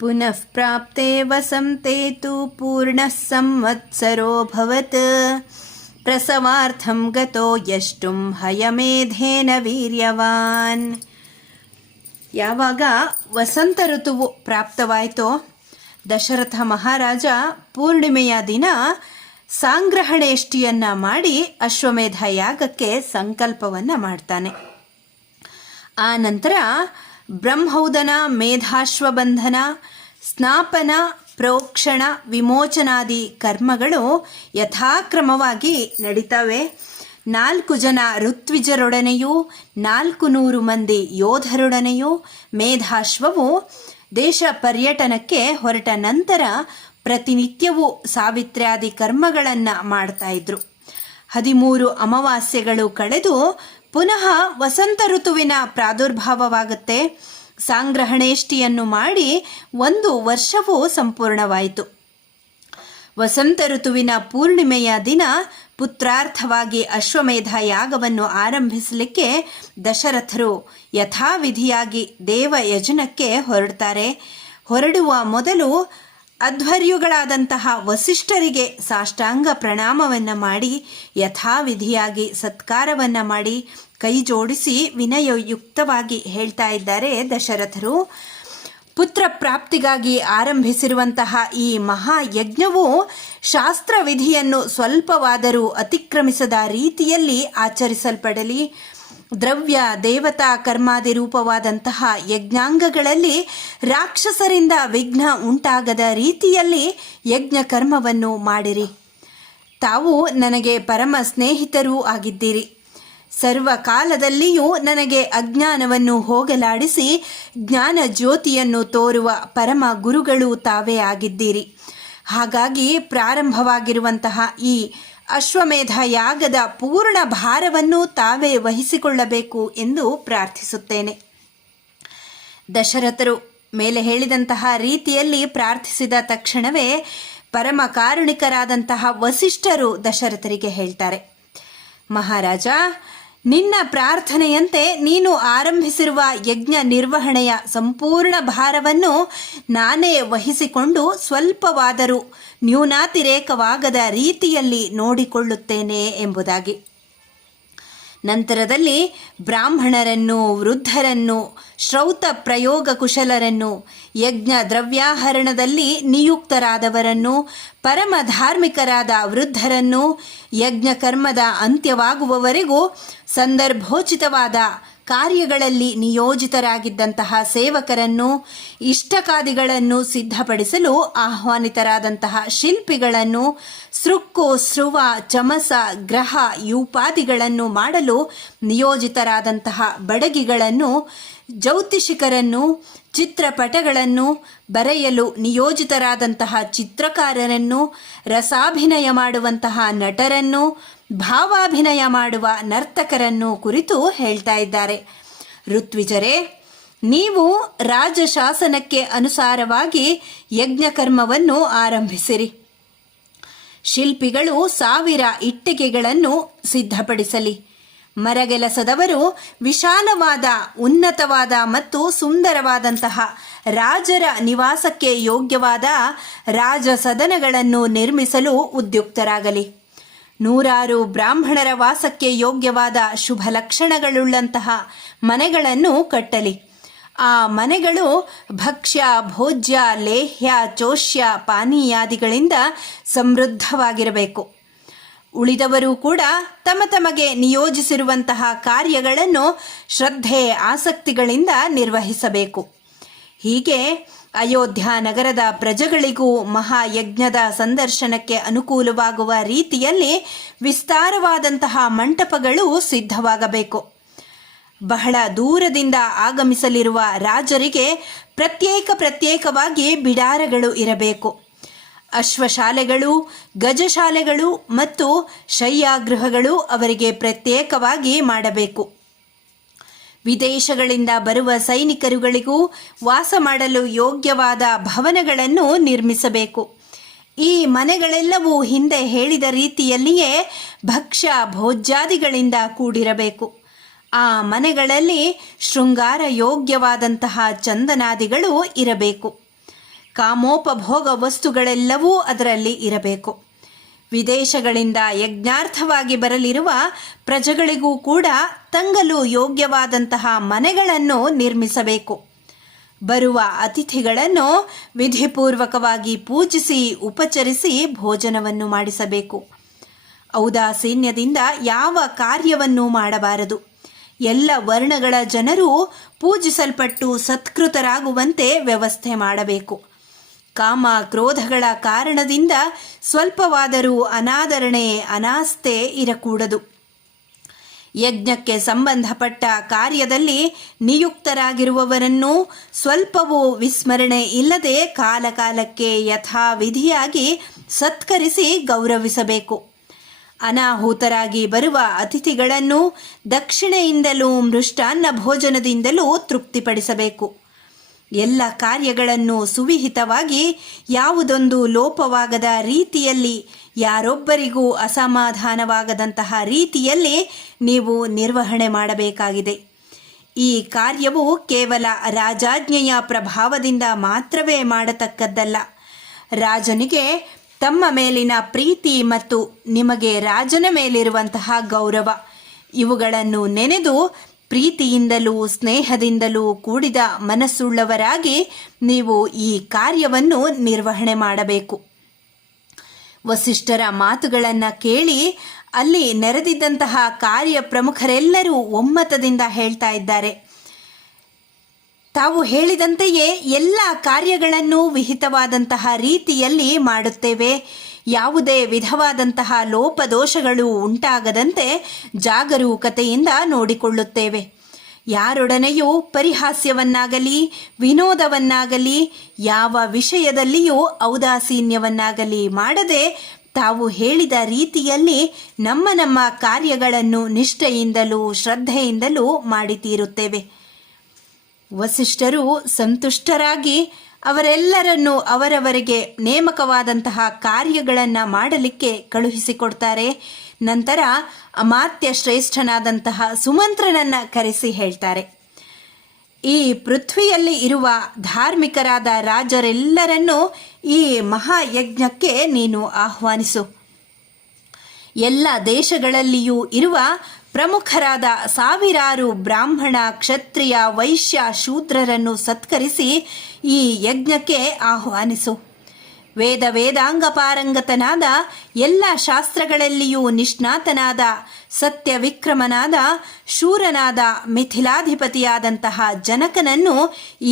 ಪುನಃ ಪ್ರಾಪ್ತೆ ವಸಂತೆ ತು ಪೂರ್ಣಃ ಸಂವತ್ಸರೋऽಭವತ್ ಪ್ರಸವಾರ್ಥಂ ಗತೋ ಯಷ್ಟುಂ ಹಯಮೇಧೇನ ವೀರ್ಯವಾನ್. ಯಾವಾಗ ವಸಂತ ಋತುವು ಪ್ರಾಪ್ತವಾಯಿತೋ ದಶರಥ ಮಹಾರಾಜ ಪೂರ್ಣಿಮೆಯ ದಿನ ಸಾಂಗ್ರಹಣೇಷ್ಟಿಯನ್ನು ಮಾಡಿ ಅಶ್ವಮೇಧ ಯಾಗಕ್ಕೆ ಸಂಕಲ್ಪವನ್ನು ಮಾಡ್ತಾನೆ. ಆ ನಂತರ ಬ್ರಹ್ಮೌದನ, ಮೇಧಾಶ್ವಬಂಧನ, ಸ್ನಾಪನ, ಪ್ರೋಕ್ಷಣ, ವಿಮೋಚನಾದಿ ಕರ್ಮಗಳು ಯಥಾಕ್ರಮವಾಗಿ ನಡೀತವೆ. 4 ಜನ ಋತ್ವಿಜರೊಡನೆಯೂ 400 ಮಂದಿ ಯೋಧರೊಡನೆಯೂ ಮೇಧಾಶ್ವವು ದೇಶ ಪರ್ಯಟನಕ್ಕೆ ಹೊರಟ ನಂತರ ಪ್ರತಿನಿತ್ಯವೂ ಸಾವಿತ್ರ್ಯಾದಿ ಕರ್ಮಗಳನ್ನು ಮಾಡ್ತಾ ಇದ್ರು. 13 ಅಮಾವಾಸ್ಯೆಗಳು ಕಳೆದು ಪುನಃ ವಸಂತ ಋತುವಿನ ಪ್ರಾದುರ್ಭಾವವಾಗುತ್ತೆ. ಸಾಂಗ್ರಹಣೇಷ್ಟಿಯನ್ನು ಮಾಡಿ 1 ವರ್ಷವೂ ಸಂಪೂರ್ಣವಾಯಿತು. ವಸಂತ ಋತುವಿನ ಪೂರ್ಣಿಮೆಯ ದಿನ ಪುತ್ರಾರ್ಥವಾಗಿ ಅಶ್ವಮೇಧ ಯಾಗವನ್ನು ಆರಂಭಿಸಲಿಕ್ಕೆ ದಶರಥರು ಯಥಾವಿಧಿಯಾಗಿ ದೇವಯಜನಕ್ಕೆ ಹೊರಡ್ತಾರೆ. ಹೊರಡುವ ಮೊದಲು ಅಧ್ವರ್ಯುಗಳಾದಂತಹ ವಸಿಷ್ಠರಿಗೆ ಸಾಷ್ಟಾಂಗ ಪ್ರಣಾಮವನ್ನು ಮಾಡಿ ಯಥಾವಿಧಿಯಾಗಿ ಸತ್ಕಾರವನ್ನು ಮಾಡಿ ಕೈ ಜೋಡಿಸಿ ವಿನಯಯುಕ್ತವಾಗಿ ಹೇಳ್ತಾ ಇದ್ದಾರೆ ದಶರಥರು. ಪುತ್ರ ಪ್ರಾಪ್ತಿಗಾಗಿ ಆರಂಭಿಸಿರುವಂತಹ ಈ ಮಹಾಯಜ್ಞವು ಶಾಸ್ತ್ರವಿಧಿಯನ್ನು ಸ್ವಲ್ಪವಾದರೂ ಅತಿಕ್ರಮಿಸದ ರೀತಿಯಲ್ಲಿ ಆಚರಿಸಲ್ಪಡಲಿ. ದ್ರವ್ಯ ದೇವತಾ ಕರ್ಮಾದಿ ರೂಪವಾದಂತಹ ಯಜ್ಞಾಂಗಗಳಲ್ಲಿ ರಾಕ್ಷಸರಿಂದ ವಿಘ್ನ ಉಂಟಾಗದ ರೀತಿಯಲ್ಲಿ ಯಜ್ಞ ಕರ್ಮವನ್ನು ಮಾಡಿರಿ. ತಾವು ನನಗೆ ಪರಮ ಸ್ನೇಹಿತರೂ ಆಗಿದ್ದೀರಿ. ಸರ್ವಕಾಲದಲ್ಲಿಯೂ ನನಗೆ ಅಜ್ಞಾನವನ್ನು ಹೋಗಲಾಡಿಸಿ ಜ್ಞಾನ ಜ್ಯೋತಿಯನ್ನು ತೋರುವ ಪರಮ ಗುರುಗಳು ತಾವೇ ಆಗಿದ್ದೀರಿ. ಹಾಗಾಗಿ ಪ್ರಾರಂಭವಾಗಿರುವಂತಹ ಈ ಅಶ್ವಮೇಧ ಯಾಗದ ಪೂರ್ಣ ಭಾರವನ್ನು ತಾವೇ ವಹಿಸಿಕೊಳ್ಳಬೇಕು ಎಂದು ಪ್ರಾರ್ಥಿಸುತ್ತೇನೆ. ದಶರಥರು ಮೇಲೆ ಹೇಳಿದಂತಹ ರೀತಿಯಲ್ಲಿ ಪ್ರಾರ್ಥಿಸಿದ ತಕ್ಷಣವೇ ಪರಮ ಕಾರುಣಿಕರಾದಂತಹ ವಸಿಷ್ಠರು ದಶರಥರಿಗೆ ಹೇಳ್ತಾರೆ, ಮಹಾರಾಜ, ನಿನ್ನ ಪ್ರಾರ್ಥನೆಯಂತೆ ನೀನು ಆರಂಭಿಸಿರುವ ಯಜ್ಞ ನಿರ್ವಹಣೆಯ ಸಂಪೂರ್ಣ ಭಾರವನ್ನು ನಾನೇ ವಹಿಸಿಕೊಂಡು ಸ್ವಲ್ಪವಾದರೂ ನ್ಯೂನಾತಿರೇಕವಾಗದ ರೀತಿಯಲ್ಲಿ ನೋಡಿಕೊಳ್ಳುತ್ತೇನೆ ಎಂಬುದಾಗಿ. ನಂತರದಲ್ಲಿ ಬ್ರಾಹ್ಮಣರನ್ನು, ವೃದ್ಧರನ್ನು, ಶ್ರೌತ ಪ್ರಯೋಗ ಕುಶಲರನ್ನು, ಯಜ್ಞ ದ್ರವ್ಯಾಹರಣದಲ್ಲಿ ನಿಯುಕ್ತರಾದವರನ್ನು, ಪರಮ ಧಾರ್ಮಿಕರಾದ ವೃದ್ಧರನ್ನು, ಯಜ್ಞ ಕರ್ಮದ ಅಂತ್ಯವಾಗುವವರೆಗೂ ಸಂದರ್ಭೋಚಿತವಾದ ಕಾರ್ಯಗಳಲ್ಲಿ ನಿಯೋಜಿತರಾಗಿದ್ದಂತಹ ಸೇವಕರನ್ನು, ಇಷ್ಟಕಾದಿಗಳನ್ನು ಸಿದ್ಧಪಡಿಸಲು ಆಹ್ವಾನಿತರಾದಂತಹ ಶಿಲ್ಪಿಗಳನ್ನು, ಸೃಕ್ಕು, ಸ್ರುವ, ಚಮಸ, ಗ್ರಹ, ಯೂಪಾದಿಗಳನ್ನು ಮಾಡಲು ನಿಯೋಜಿತರಾದಂತಹ ಬಡಗಿಗಳನ್ನು, ಜ್ಯೋತಿಷಿಕರನ್ನು, ಚಿತ್ರಪಟಗಳನ್ನು ಬರೆಯಲು ನಿಯೋಜಿತರಾದಂತಹ ಚಿತ್ರಕಾರರನ್ನು, ರಸಾಭಿನಯ ಮಾಡುವಂತಹ ನಟರನ್ನು, ಭಾವಾಭಿನಯ ಮಾಡುವ ನರ್ತಕರನ್ನು ಕುರಿತು ಹೇಳ್ತಾ ಇದ್ದಾರೆ. ಋತ್ವಿಜರೇ, ನೀವು ರಾಜಶಾಸನಕ್ಕೆ ಅನುಸಾರವಾಗಿ ಯಜ್ಞಕರ್ಮವನ್ನು ಆರಂಭಿಸಿರಿ. ಶಿಲ್ಪಿಗಳು 1000 ಇಟ್ಟಿಗೆಗಳನ್ನು ಸಿದ್ಧಪಡಿಸಲಿ. ಮರಗೆಲಸದವರು ವಿಶಾಲವಾದ, ಉನ್ನತವಾದ ಮತ್ತು ಸುಂದರವಾದಂತಹ ರಾಜರ ನಿವಾಸಕ್ಕೆ ಯೋಗ್ಯವಾದ ರಾಜಸದನಗಳನ್ನು ನಿರ್ಮಿಸಲು ಉದ್ಯುಕ್ತರಾಗಲಿ. 100 ಬ್ರಾಹ್ಮಣರ ವಾಸಕ್ಕೆ ಯೋಗ್ಯವಾದ ಶುಭ ಲಕ್ಷಣಗಳುಳ್ಳಂತಹ ಮನೆಗಳನ್ನು ಕಟ್ಟಲಿ. ಆ ಮನೆಗಳು ಭಕ್ಷ್ಯ, ಭೋಜ್ಯ, ಲೇಹ್ಯ, ಚೋಷ್ಯ, ಪಾನೀಯಾದಿಗಳಿಂದ ಸಮೃದ್ಧವಾಗಿರಬೇಕು. ಉಳಿದವರು ಕೂಡ ತಮಗೆ ನಿಯೋಜಿಸಿರುವಂತಹ ಕಾರ್ಯಗಳನ್ನು ಶ್ರದ್ಧೆ, ಆಸಕ್ತಿಗಳಿಂದ ನಿರ್ವಹಿಸಬೇಕು. ಹೀಗೆ ಅಯೋಧ್ಯ ನಗರದ ಪ್ರಜೆಗಳಿಗೂ ಮಹಾಯಜ್ಞದ ಸಂದರ್ಶನಕ್ಕೆ ಅನುಕೂಲವಾಗುವ ರೀತಿಯಲ್ಲಿ ವಿಸ್ತಾರವಾದಂತಹ ಮಂಟಪಗಳು ಸಿದ್ಧವಾಗಬೇಕು. ಬಹಳ ದೂರದಿಂದ ಆಗಮಿಸಲಿರುವ ರಾಜರಿಗೆ ಪ್ರತ್ಯೇಕವಾಗಿ ಬಿಡಾರಗಳು ಇರಬೇಕು. ಅಶ್ವಶಾಲೆಗಳು, ಗಜಶಾಲೆಗಳು ಮತ್ತು ಶಯ್ಯಾಗೃಹಗಳು ಅವರಿಗೆ ಪ್ರತ್ಯೇಕವಾಗಿ ಮಾಡಬೇಕು. ವಿದೇಶಗಳಿಂದ ಬರುವ ಸೈನಿಕರುಗಳಿಗೂ ವಾಸ ಮಾಡಲು ಯೋಗ್ಯವಾದ ಭವನಗಳನ್ನು ನಿರ್ಮಿಸಬೇಕು. ಈ ಮನೆಗಳೆಲ್ಲವೂ ಹಿಂದೆ ಹೇಳಿದ ರೀತಿಯಲ್ಲಿಯೇ ಭಕ್ಷ್ಯ, ಭೋಜ್ಯಾದಿಗಳಿಂದ ಕೂಡಿರಬೇಕು. ಆ ಮನೆಗಳಲ್ಲಿ ಶೃಂಗಾರ ಯೋಗ್ಯವಾದಂತಹ ಚಂದನಾದಿಗಳು ಇರಬೇಕು. ಕಾಮೋಪಭೋಗ ವಸ್ತುಗಳೆಲ್ಲವೂ ಅದರಲ್ಲಿ ಇರಬೇಕು. ವಿದೇಶಗಳಿಂದ ಯಜ್ಞಾರ್ಥವಾಗಿ ಬರಲಿರುವ ಪ್ರಜೆಗಳಿಗೂ ಕೂಡ ತಂಗಲು ಯೋಗ್ಯವಾದಂತಹ ಮನೆಗಳನ್ನು ನಿರ್ಮಿಸಬೇಕು. ಬರುವ ಅತಿಥಿಗಳನ್ನು ವಿಧಿಪೂರ್ವಕವಾಗಿ ಪೂಜಿಸಿ ಉಪಚರಿಸಿ ಭೋಜನವನ್ನು ಮಾಡಿಸಬೇಕು. ಔದಾಸೀನ್ಯದಿಂದ ಯಾವ ಕಾರ್ಯವನ್ನು ಮಾಡಬಾರದು. ಎಲ್ಲ ವರ್ಣಗಳ ಜನರು ಪೂಜಿಸಲ್ಪಟ್ಟು ಸತ್ಕೃತರಾಗುವಂತೆ ವ್ಯವಸ್ಥೆ ಮಾಡಬೇಕು. ಕಾಮ ಕ್ರೋಧಗಳ ಕಾರಣದಿಂದ ಸ್ವಲ್ಪವಾದರೂ ಅನಾದರಣೆ ಅನಾಸ್ಥೆ ಇರಕೂಡದು. ಯಜ್ಞಕ್ಕೆ ಸಂಬಂಧಪಟ್ಟ ಕಾರ್ಯದಲ್ಲಿ ನಿಯುಕ್ತರಾಗಿರುವವರನ್ನು ಸ್ವಲ್ಪವೂ ವಿಸ್ಮರಣೆ ಇಲ್ಲದೆ ಕಾಲಕಾಲಕ್ಕೆ ಯಥಾವಿಧಿಯಾಗಿ ಸತ್ಕರಿಸಿ ಗೌರವಿಸಬೇಕು. ಅನಾಹುತರಾಗಿ ಬರುವ ಅತಿಥಿಗಳನ್ನು ದಕ್ಷಿಣೆಯಿಂದಲೂ ಮೃಷ್ಟಾನ್ನ ಭೋಜನದಿಂದಲೂ ತೃಪ್ತಿಪಡಿಸಬೇಕು. ಎಲ್ಲ ಕಾರ್ಯಗಳನ್ನು ಸುವಿಹಿತವಾಗಿ ಯಾವುದೊಂದು ಲೋಪವಾಗದ ರೀತಿಯಲ್ಲಿ, ಯಾರೊಬ್ಬರಿಗೂ ಅಸಮಾಧಾನವಾಗದಂತಹ ರೀತಿಯಲ್ಲಿ ನೀವು ನಿರ್ವಹಣೆ ಮಾಡಬೇಕಾಗಿದೆ. ಈ ಕಾರ್ಯವು ಕೇವಲ ರಾಜಾಜ್ಞೆಯ ಪ್ರಭಾವದಿಂದ ಮಾತ್ರವೇ ಮಾಡತಕ್ಕದ್ದಲ್ಲ. ರಾಜನಿಗೆ ತಮ್ಮ ಮೇಲಿನ ಪ್ರೀತಿ ಮತ್ತು ನಿಮಗೆ ರಾಜನ ಮೇಲಿರುವಂತಹ ಗೌರವ ಇವುಗಳನ್ನು ನೆನೆದು ಪ್ರೀತಿಯಿಂದಲೂ ಸ್ನೇಹದಿಂದಲೂ ಕೂಡಿದ ಮನಸ್ಸುಳ್ಳವರಾಗಿ ನೀವು ಈ ಕಾರ್ಯವನ್ನು ನಿರ್ವಹಣೆ ಮಾಡಬೇಕು. ವಸಿಷ್ಠರ ಮಾತುಗಳನ್ನು ಕೇಳಿ ಅಲ್ಲಿ ನೆರೆದಿದ್ದಂತಹ ಕಾರ್ಯ ಪ್ರಮುಖರೆಲ್ಲರೂ ಒಮ್ಮತದಿಂದ ಹೇಳ್ತಾ ಇದ್ದಾರೆ. ತಾವು ಹೇಳಿದಂತೆಯೇ ಎಲ್ಲ ಕಾರ್ಯಗಳನ್ನು ವಿಹಿತವಾದಂತಹ ರೀತಿಯಲ್ಲಿ ಮಾಡುತ್ತೇವೆ. ಯಾವುದೇ ವಿಧವಾದಂತಹ ಲೋಪದೋಷಗಳು ಉಂಟಾಗದಂತೆ ಜಾಗರೂಕತೆಯಿಂದ ನೋಡಿಕೊಳ್ಳುತ್ತೇವೆ. ಯಾರೊಡನೆಯೂ ಪರಿಹಾಸ್ಯವನ್ನಾಗಲಿ ವಿನೋದವನ್ನಾಗಲಿ ಯಾವ ವಿಷಯದಲ್ಲಿಯೂ ಔದಾಸೀನ್ಯವನ್ನಾಗಲಿ ಮಾಡದೆ ತಾವು ಹೇಳಿದ ರೀತಿಯಲ್ಲಿ ನಮ್ಮ ಕಾರ್ಯಗಳನ್ನು ನಿಷ್ಠೆಯಿಂದಲೂ ಶ್ರದ್ಧೆಯಿಂದಲೂ ಮಾಡಿ ತೀರುತ್ತೇವೆ. ವಸಿಷ್ಠರು ಸಂತುಷ್ಟರಾಗಿ ಅವರೆಲ್ಲರನ್ನೂ ಅವರವರಿಗೆ ನೇಮಕವಾದಂತಹ ಕಾರ್ಯಗಳನ್ನು ಮಾಡಲಿಕ್ಕೆ ಕಳುಹಿಸಿಕೊಡ್ತಾರೆ. ನಂತರ ಅಮಾತ್ಯ ಶ್ರೇಷ್ಠನಾದಂತಹ ಸುಮಂತ್ರನನ್ನು ಕರೆಸಿ ಹೇಳ್ತಾರೆ, ಈ ಪೃಥ್ವಿಯಲ್ಲಿ ಇರುವ ಧಾರ್ಮಿಕರಾದ ರಾಜರೆಲ್ಲರನ್ನೂ ಈ ಮಹಾಯಜ್ಞಕ್ಕೆ ನೀನು ಆಹ್ವಾನಿಸು. ಎಲ್ಲ ದೇಶಗಳಲ್ಲಿಯೂ ಇರುವ ಪ್ರಮುಖರಾದ ಸಾವಿರಾರು ಬ್ರಾಹ್ಮಣ, ಕ್ಷತ್ರಿಯ, ವೈಶ್ಯ, ಶೂದ್ರರನ್ನು ಸತ್ಕರಿಸಿ ಈ ಯಜ್ಞಕ್ಕೆ ಆಹ್ವಾನಿಸು. ವೇದಾಂಗ ಪಾರಂಗತನಾದ ಎಲ್ಲ ಶಾಸ್ತ್ರಗಳಲ್ಲಿಯೂ ನಿಷ್ಣಾತನಾದ ಸತ್ಯವಿಕ್ರಮನಾದ ಶೂರನಾದ ಮಿಥಿಲಾಧಿಪತಿಯಾದಂತಹ ಜನಕನನ್ನು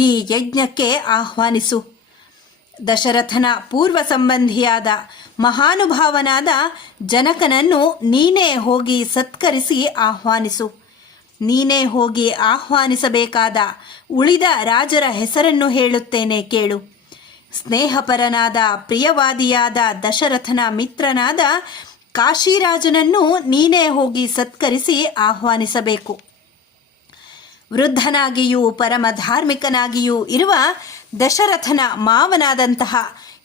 ಈ ಯಜ್ಞಕ್ಕೆ ಆಹ್ವಾನಿಸು. ದಶರಥನ ಪೂರ್ವ ಸಂಬಂಧಿಯಾದ ಮಹಾನುಭಾವನಾದ ಜನಕನನ್ನು ನೀನೇ ಹೋಗಿ ಸತ್ಕರಿಸಿ ಆಹ್ವಾನಿಸು. ನೀನೇ ಹೋಗಿ ಆಹ್ವಾನಿಸಬೇಕಾದ ಉಳಿದ ರಾಜರ ಹೆಸರನ್ನು ಹೇಳುತ್ತೇನೆ ಕೇಳು. ಸ್ನೇಹಪರನಾದ ಪ್ರಿಯವಾದಿಯಾದ ದಶರಥನ ಮಿತ್ರನಾದ ಕಾಶಿರಾಜನನ್ನು ನೀನೇ ಹೋಗಿ ಸತ್ಕರಿಸಿ ಆಹ್ವಾನಿಸಬೇಕು. ವೃದ್ಧನಾಗಿಯೂ ಪರಮ ಧಾರ್ಮಿಕನಾಗಿಯೂ ಇರುವ ದಶರಥನ ಮಾವನಾದಂತಹ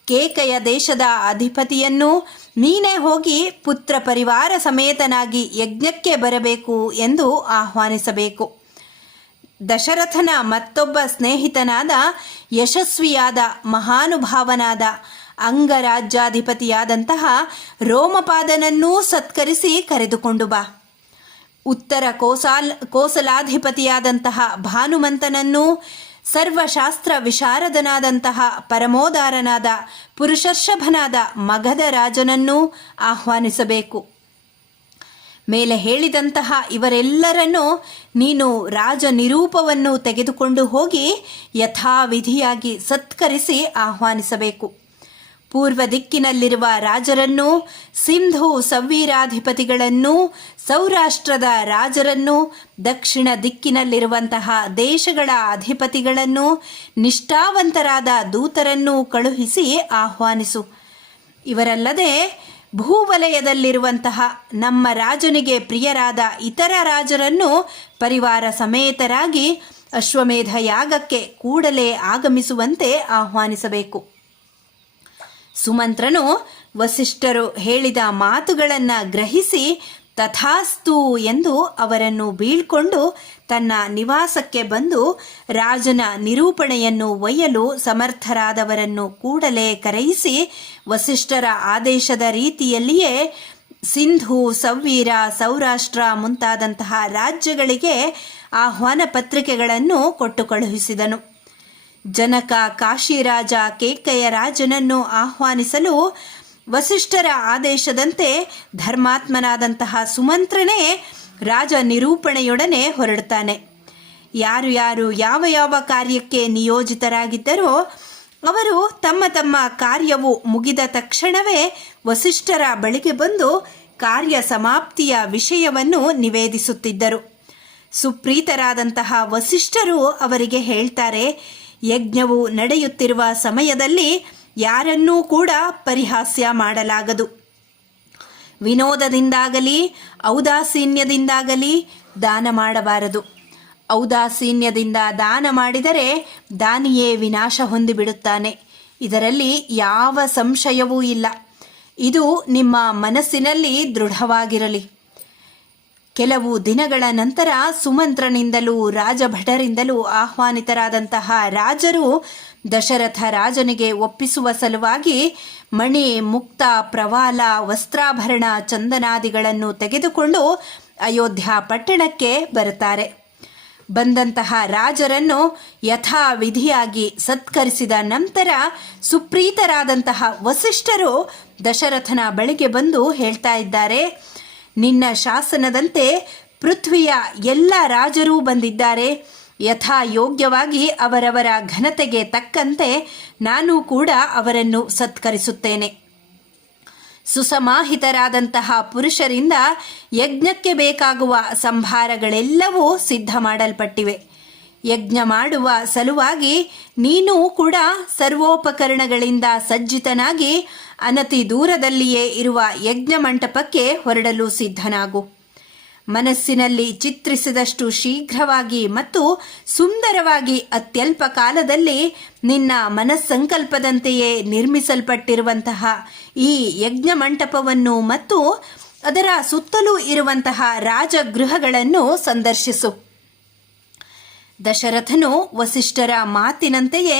ಕೇಕಯ ದೇಶದ ಅಧಿಪತಿಯನ್ನು ನೀನೇ ಹೋಗಿ ಪುತ್ರ ಪರಿವಾರ ಸಮೇತನಾಗಿ ಯಜ್ಞಕ್ಕೆ ಬರಬೇಕು ಎಂದು ಆಹ್ವಾನಿಸಬೇಕು. ದಶರಥನ ಮತ್ತೊಬ್ಬ ಸ್ನೇಹಿತನಾದ ಯಶಸ್ವಿಯಾದ ಮಹಾನುಭಾವನಾದ ಅಂಗರಾಜ್ಯಾಧಿಪತಿಯಾದಂತಹ ರೋಮಪಾದನನ್ನೂ ಸತ್ಕರಿಸಿ ಕರೆದುಕೊಂಡು ಬಾ. ಉತ್ತರ ಕೋಸಲಾಧಿಪತಿಯಾದಂತಹ ಭಾನುಮಂತನನ್ನು, ಸರ್ವಶಾಸ್ತ್ರ ವಿಶಾರದನಾದಂತಹ ಪರಮೋದಾರನಾದ ಪುರುಷರ್ಷಭನಾದ ಮಗಧ ರಾಜನನ್ನು ಆಹ್ವಾನಿಸಬೇಕು. ಮೇಲೆ ಹೇಳಿದಂತಹ ಇವರೆಲ್ಲರನ್ನೂ ನೀನು ರಾಜ ನಿರೂಪವನ್ನು ತೆಗೆದುಕೊಂಡು ಹೋಗಿ ಯಥಾವಿಧಿಯಾಗಿ ಸತ್ಕರಿಸಿ ಆಹ್ವಾನಿಸಬೇಕು. ಪೂರ್ವ ದಿಕ್ಕಿನಲ್ಲಿರುವ ರಾಜರನ್ನು, ಸಿಂಧು ಸವ್ವೀರಾಧಿಪತಿಗಳನ್ನು, ಸೌರಾಷ್ಟ್ರದ ರಾಜರನ್ನು, ದಕ್ಷಿಣ ದಿಕ್ಕಿನಲ್ಲಿರುವಂತಹ ದೇಶಗಳ ಅಧಿಪತಿಗಳನ್ನು, ನಿಷ್ಠಾವಂತರಾದ ದೂತರನ್ನು ಕಳುಹಿಸಿ ಆಹ್ವಾನಿಸು. ಇವರಲ್ಲದೆ ಭೂವಲಯದಲ್ಲಿರುವಂತಹ ನಮ್ಮ ರಾಜನಿಗೆ ಪ್ರಿಯರಾದ ಇತರ ರಾಜರನ್ನು ಪರಿವಾರ ಸಮೇತರಾಗಿ ಅಶ್ವಮೇಧ ಯಾಗಕ್ಕೆ ಕೂಡಲೇ ಆಗಮಿಸುವಂತೆ ಆಹ್ವಾನಿಸಬೇಕು. ಸುಮಂತ್ರನು ವಸಿಷ್ಠರು ಹೇಳಿದ ಮಾತುಗಳನ್ನು ಗ್ರಹಿಸಿ ತಥಾಸ್ತು ಎಂದು ಅವರನ್ನು ಬೀಳ್ಕೊಂಡು ತನ್ನ ನಿವಾಸಕ್ಕೆ ಬಂದು ರಾಜನ ನಿರೂಪಣೆಯನ್ನು ಒಯ್ಯಲು ಸಮರ್ಥರಾದವರನ್ನು ಕೂಡಲೇ ಕರೆಯಿಸಿ ವಸಿಷ್ಠರ ಆದೇಶದ ರೀತಿಯಲ್ಲಿಯೇ ಸಿಂಧು, ಸವ್ವೀರ, ಸೌರಾಷ್ಟ್ರ ಮುಂತಾದಂತಹ ರಾಜ್ಯಗಳಿಗೆ ಆಹ್ವಾನ ಪತ್ರಿಕೆಗಳನ್ನು ಕೊಟ್ಟು ಕಳುಹಿಸಿದನು. ಜನಕ ಕಾಶಿರಾಜ ಕೇಕಯ ರಾಜನನ್ನು ಆಹ್ವಾನಿಸಲು ವಸಿಷ್ಠರ ಆದೇಶದಂತೆ ಧರ್ಮಾತ್ಮನಾದಂತಹ ಸುಮಂತ್ರನೇ ರಾಜ ನಿರೂಪಣೆಯೊಡನೆ ಹೊರಡುತ್ತಾನೆ. ಯಾರು ಯಾರು ಯಾವ ಯಾವ ಕಾರ್ಯಕ್ಕೆ ನಿಯೋಜಿತರಾಗಿದ್ದರೋ ಅವರು ತಮ್ಮ ತಮ್ಮ ಕಾರ್ಯವು ಮುಗಿದ ತಕ್ಷಣವೇ ವಸಿಷ್ಠರ ಬಳಿಗೆ ಬಂದು ಕಾರ್ಯ ಸಮಾಪ್ತಿಯ ವಿಷಯವನ್ನು ನಿವೇದಿಸುತ್ತಿದ್ದರು. ಸುಪ್ರೀತರಾದಂತಹ ವಸಿಷ್ಠರು ಅವರಿಗೆ ಹೇಳ್ತಾರೆ, ಯಜ್ಞವು ನಡೆಯುತ್ತಿರುವ ಸಮಯದಲ್ಲಿ ಯಾರನ್ನೂ ಕೂಡ ಪರಿಹಾಸ್ಯ ಮಾಡಲಾಗದು. ವಿನೋದದಿಂದಾಗಲಿ ಔದಾಸೀನ್ಯದಿಂದಾಗಲಿ ದಾನ ಮಾಡಬಾರದು. ಔದಾಸೀನ್ಯದಿಂದ ದಾನ ಮಾಡಿದರೆ ದಾನಿಯೇ ವಿನಾಶ ಹೊಂದಿಬಿಡುತ್ತಾನೆ. ಇದರಲ್ಲಿ ಯಾವ ಸಂಶಯವೂ ಇಲ್ಲ. ಇದು ನಿಮ್ಮ ಮನಸ್ಸಿನಲ್ಲಿ ದೃಢವಾಗಿರಲಿ. ಕೆಲವು ದಿನಗಳ ನಂತರ ಸುಮಂತ್ರನಿಂದಲೂ ರಾಜಭಟರಿಂದಲೂ ಆಹ್ವಾನಿತರಾದಂತಹ ರಾಜರು ದಶರಥ ರಾಜನಿಗೆ ಒಪ್ಪಿಸುವ ಸಲುವಾಗಿ ಮಣಿ, ಮುಕ್ತ, ಪ್ರವಾಲ, ವಸ್ತ್ರಾಭರಣ, ಚಂದನಾದಿಗಳನ್ನು ತೆಗೆದುಕೊಂಡು ಅಯೋಧ್ಯ ಪಟ್ಟಣಕ್ಕೆ ಬರುತ್ತಾರೆ. ಬಂದಂತಹ ರಾಜರನ್ನು ಯಥಾವಿಧಿಯಾಗಿ ಸತ್ಕರಿಸಿದ ನಂತರ ಸುಪ್ರೀತರಾದಂತಹ ವಸಿಷ್ಠರು ದಶರಥನ ಬಳಿಗೆ ಬಂದು ಹೇಳ್ತಾ ಇದ್ದಾರೆ, ನಿನ್ನ ಶಾಸನದಂತೆ ಪೃಥ್ವಿಯ ಎಲ್ಲ ರಾಜರೂ ಬಂದಿದ್ದಾರೆ. ಯಥಾ ಯೋಗ್ಯವಾಗಿ ಅವರವರ ಘನತೆಗೆ ತಕ್ಕಂತೆ ನಾನು ಕೂಡ ಅವರನ್ನು ಸತ್ಕರಿಸುತ್ತೇನೆ. ಸುಸಮಾಹಿತರಾದಂತಹ ಪುರುಷರಿಂದ ಯಜ್ಞಕ್ಕೆ ಬೇಕಾಗುವ ಸಂಭಾರಗಳೆಲ್ಲವೂ ಸಿದ್ಧ ಮಾಡಲ್ಪಟ್ಟಿವೆ. ಯಜ್ಞ ಮಾಡುವ ಸಲುವಾಗಿ ನೀನು ಕೂಡ ಸರ್ವೋಪಕರಣಗಳಿಂದ ಸಜ್ಜಿತನಾಗಿ ಅನತಿ ದೂರದಲ್ಲಿಯೇ ಇರುವ ಯಜ್ಞ ಮಂಟಪಕ್ಕೆ ಹೊರಡಲು ಸಿದ್ಧನಾಗು. ಮನಸ್ಸಿನಲ್ಲಿ ಚಿತ್ರಿಸಿದಷ್ಟು ಶೀಘ್ರವಾಗಿ ಮತ್ತು ಸುಂದರವಾಗಿ ಅತ್ಯಲ್ಪ ಕಾಲದಲ್ಲಿ ನಿನ್ನ ಮನಸ್ಸಂಕಲ್ಪದಂತೆಯೇ ನಿರ್ಮಿಸಲ್ಪಟ್ಟಿರುವಂತಹ ಈ ಯಜ್ಞ ಮಂಟಪವನ್ನು ಮತ್ತು ಅದರ ಸುತ್ತಲೂ ಇರುವಂತಹ ರಾಜಗೃಹಗಳನ್ನು ಸಂದರ್ಶಿಸು. ದಶರಥನು ವಸಿಷ್ಠರ ಮಾತಿನಂತೆಯೇ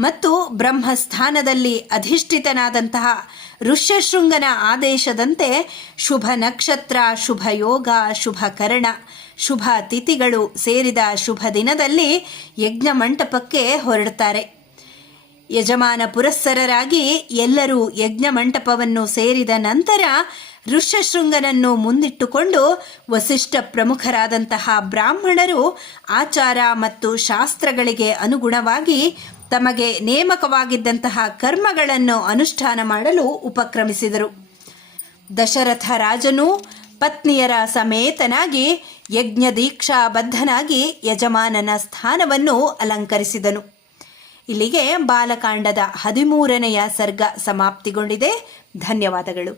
ಮತ್ತು ಬ್ರಹ್ಮಸ್ಥಾನದಲ್ಲಿ ಅಧಿಷ್ಠಿತನಾದಂತಹ ಋಷ್ಯಶೃಂಗನ ಆದೇಶದಂತೆ ಶುಭ ನಕ್ಷತ್ರ, ಶುಭ ಯೋಗ, ಶುಭ ಕರಣ, ಶುಭ ತಿಥಿಗಳು ಸೇರಿದ ಶುಭ ದಿನದಲ್ಲಿ ಯಜ್ಞ ಮಂಟಪಕ್ಕೆ ಹೊರಡುತ್ತಾರೆ. ಯಜಮಾನ ಪುರಸ್ಸರರಾಗಿ ಎಲ್ಲರೂ ಯಜ್ಞ ಮಂಟಪವನ್ನು ಸೇರಿದ ನಂತರ ಋಷ್ಯಶೃಂಗನನ್ನು ಮುಂದಿಟ್ಟುಕೊಂಡು ವಸಿಷ್ಠ ಪ್ರಮುಖರಾದಂತಹ ಬ್ರಾಹ್ಮಣರು ಆಚಾರ ಮತ್ತು ಶಾಸ್ತ್ರಗಳಿಗೆ ಅನುಗುಣವಾಗಿ ತಮಗೆ ನೇಮಕವಾಗಿದ್ದಂತಹ ಕರ್ಮಗಳನ್ನು ಅನುಷ್ಠಾನ ಮಾಡಲು ಉಪಕ್ರಮಿಸಿದರು. ದಶರಥ ರಾಜನು ಪತ್ನಿಯರ ಸಮೇತನಾಗಿ ಯಜ್ಞ ದೀಕ್ಷಾಬದ್ಧನಾಗಿ ಯಜಮಾನನ ಸ್ಥಾನವನ್ನು ಅಲಂಕರಿಸಿದನು. ಇಲ್ಲಿಗೆ ಬಾಲಕಾಂಡದ 13ನೆಯ ಸರ್ಗ ಸಮಾಪ್ತಿಗೊಂಡಿದೆ. ಧನ್ಯವಾದಗಳು.